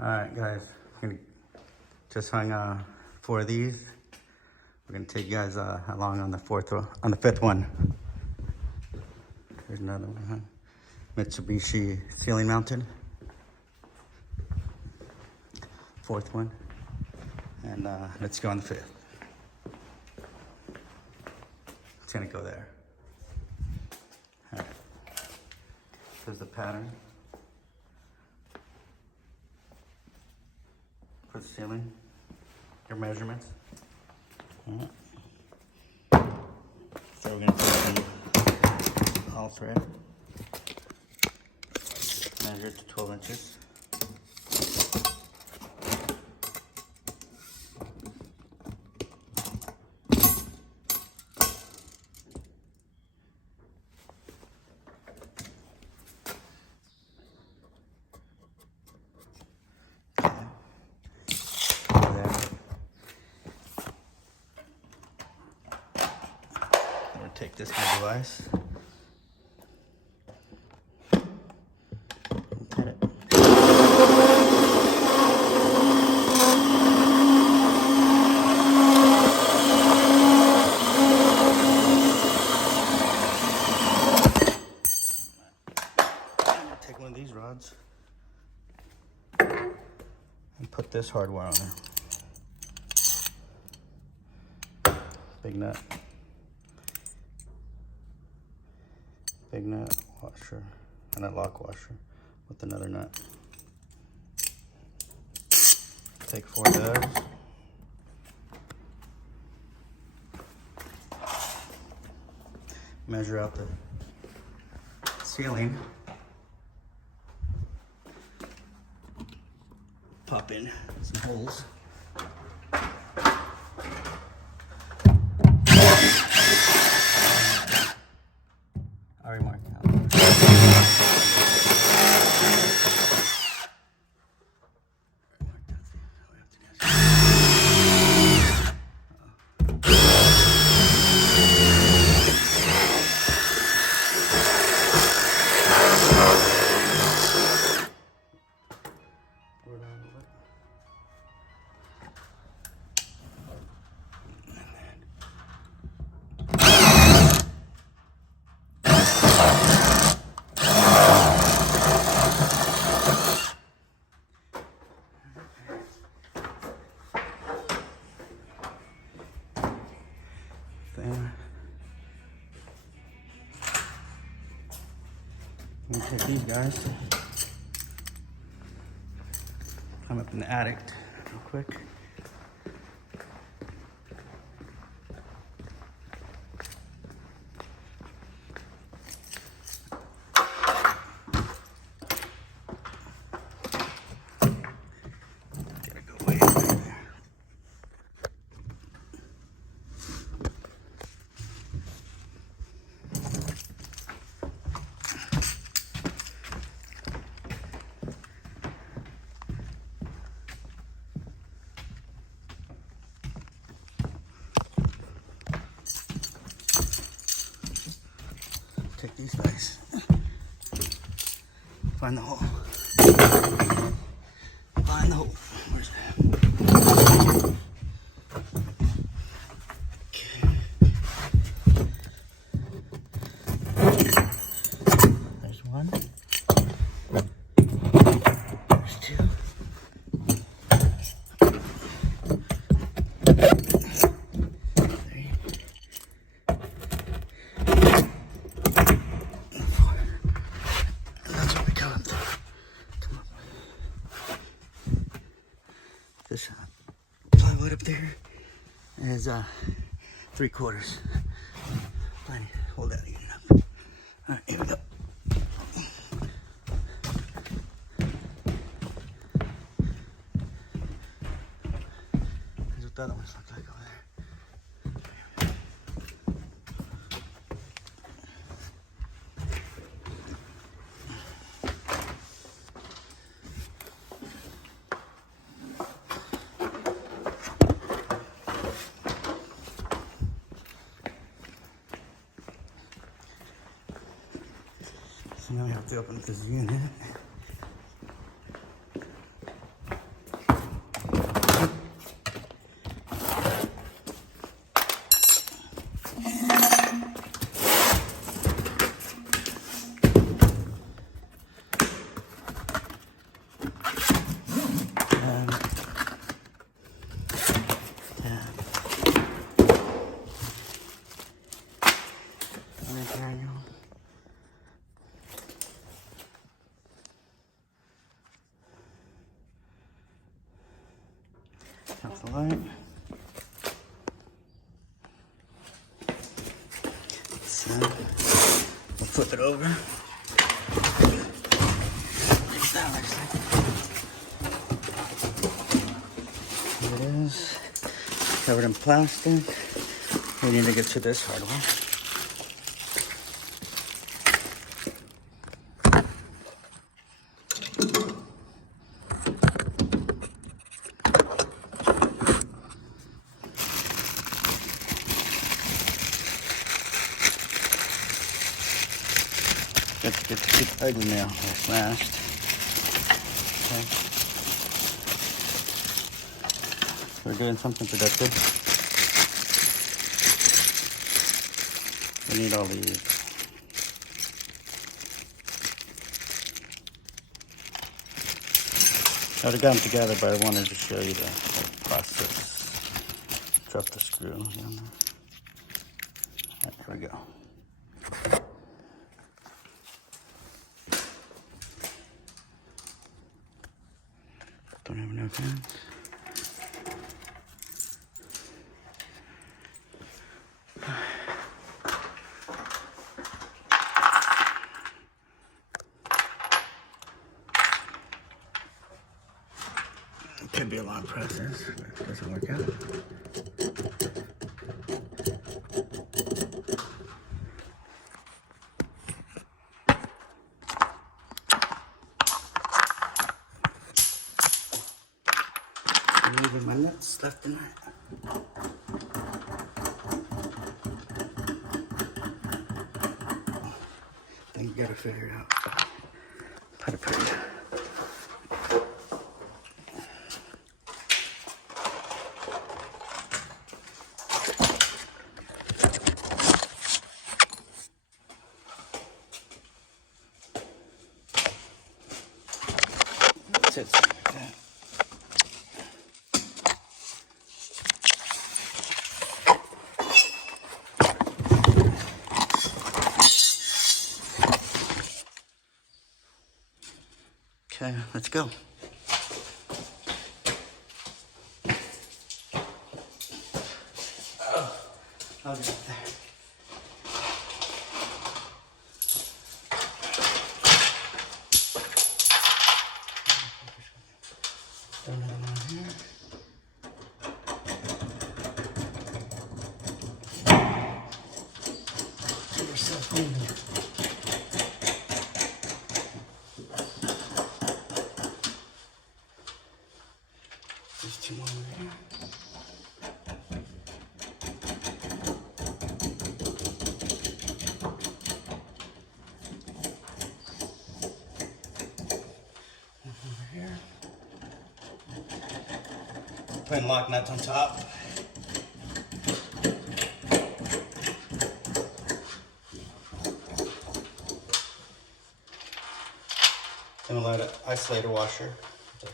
Alright guys, just hung 4 of these. We're gonna take you guys along on the fifth one. Here's another one, huh? Mitsubishi ceiling mounted. 4th one. And let's go on the 5th. It's gonna go there. Alright. Here's the pattern for the ceiling. Your measurements. So we're gonna take the all thread. Measure it to 12 inches. Take this new device. Cut it. Take one of these rods and put this hardware on there. Big nut. Big nut washer and a lock washer with another nut. Take 4 of those. Measure out the ceiling. Pop in some holes. Already marked out. I'm gonna take these guys. Climb up in the attic real quick. Gotta go way up there. Take these guys. Find the hole. Find the hole. Where's that? Okay. There's one. There's 2. This plywood up there is 3/4. Plenty. Hold that, get it up. All right, here we go. Here's what the other ones look like over there. So now we have to open up this unit. the light. So we'll flip it over. That looks like. Here it is. Covered in plastic. We need to get to this hardware. Let's get the ugly nail smashed. Okay. We're doing something productive. We need all these. I would have got them together, but I wanted to show you the whole process. Drop the screw down there. Right, there we go. Don't have enough hands. It could be a long process, but if it doesn't work out. I'm moving my nuts left and right. Then you gotta figure it out. Put it pretty. That's it, something like that. Okay, let's go. Oh, I'll get there. Throw another one here. Get yourself moving. There's two more over here. One over here. Putting lock nuts on top. Gonna load an isolator washer, the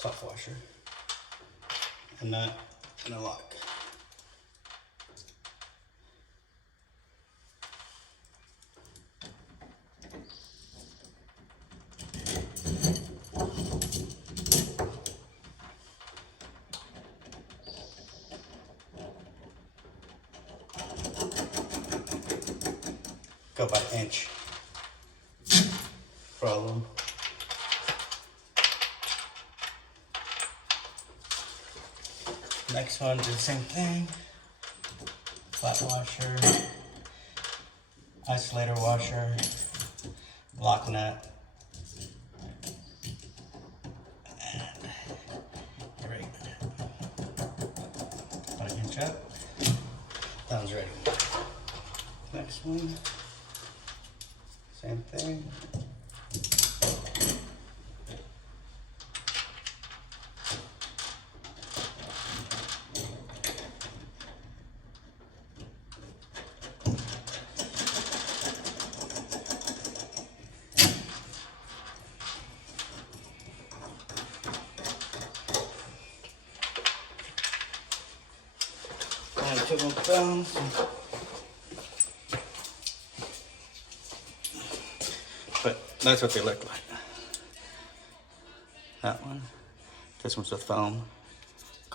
top washer, a nut, and a lock. Go about an inch. Problem. Next one, do the same thing. Flat washer, isolator washer, lock nut, and a regular nut. About an inch up. That one's ready. Next one, same thing. Two more pounds. But that's what they look like. That one. This one's with foam.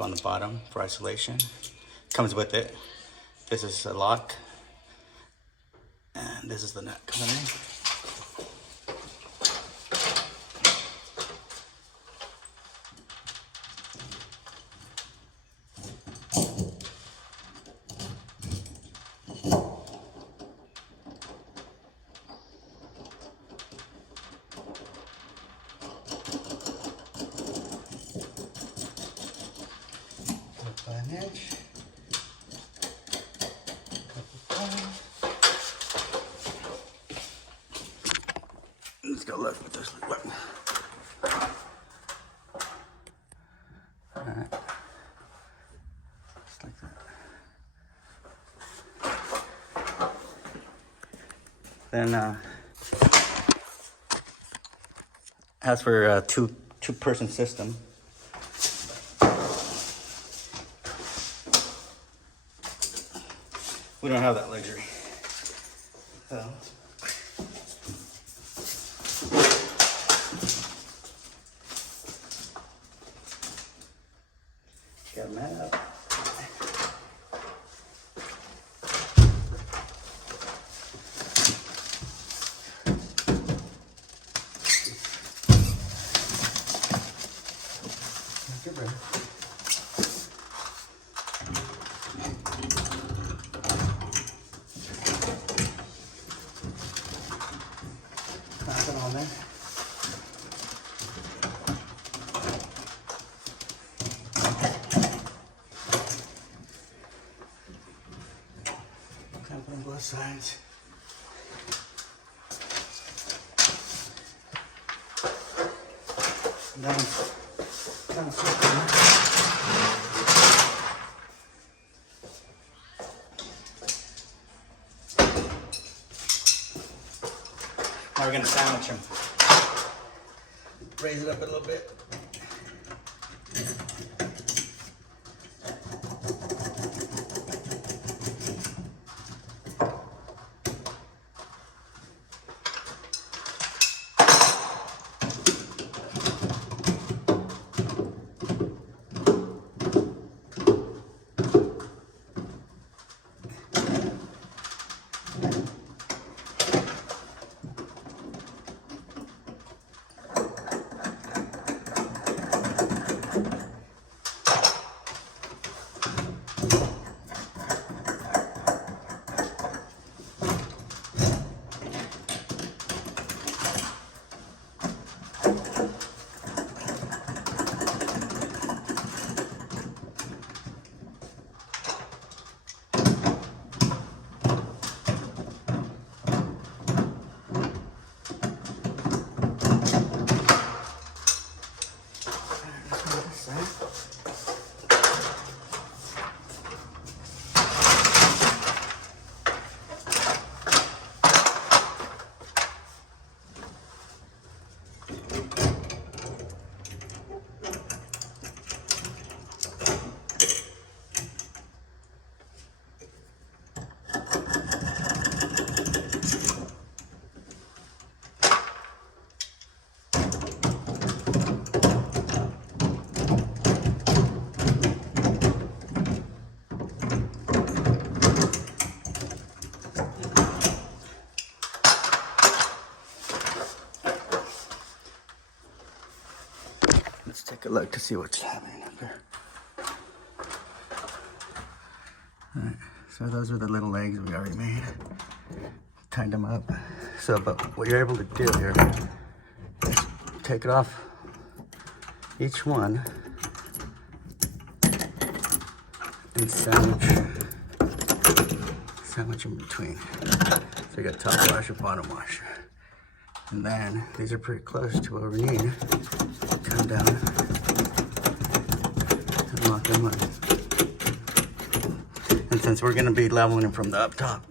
go on the bottom for isolation. Comes with it. This is a lock, and this is the nut coming in. Let's go look what this looks like. Alright. Just like that. Then as for a two-person system, we don't have that luxury. So got a mat up. Good breath. Clamp it on there. Clamp it on both sides. And then kind of flip it. Now we're going to sandwich them. Raise it up a little bit. Let's take a look to see what's happening up here. Alright, so those are the little legs we already made. Tied them up. So, but what you're able to do here is take it off each one and sandwich in between. So you got top washer, bottom washer. And then these are pretty close to what we need. Come down and lock them up. And since we're gonna be leveling them from the up top,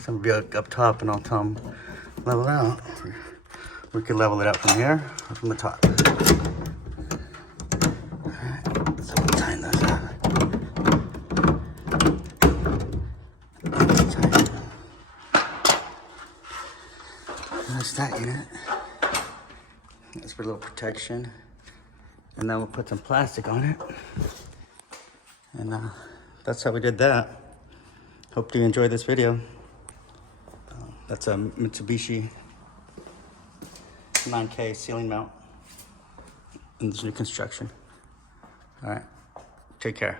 some will be up top and I'll tell them level out. We can level it up from here or from the top. Alright, so we'll tighten those up. That's that unit. That's for a little protection. And then we'll put some plastic on it. And that's how we did that. Hope you enjoyed this video. That's a Mitsubishi 9K ceiling mount in this new construction. All right, take care.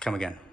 Come again.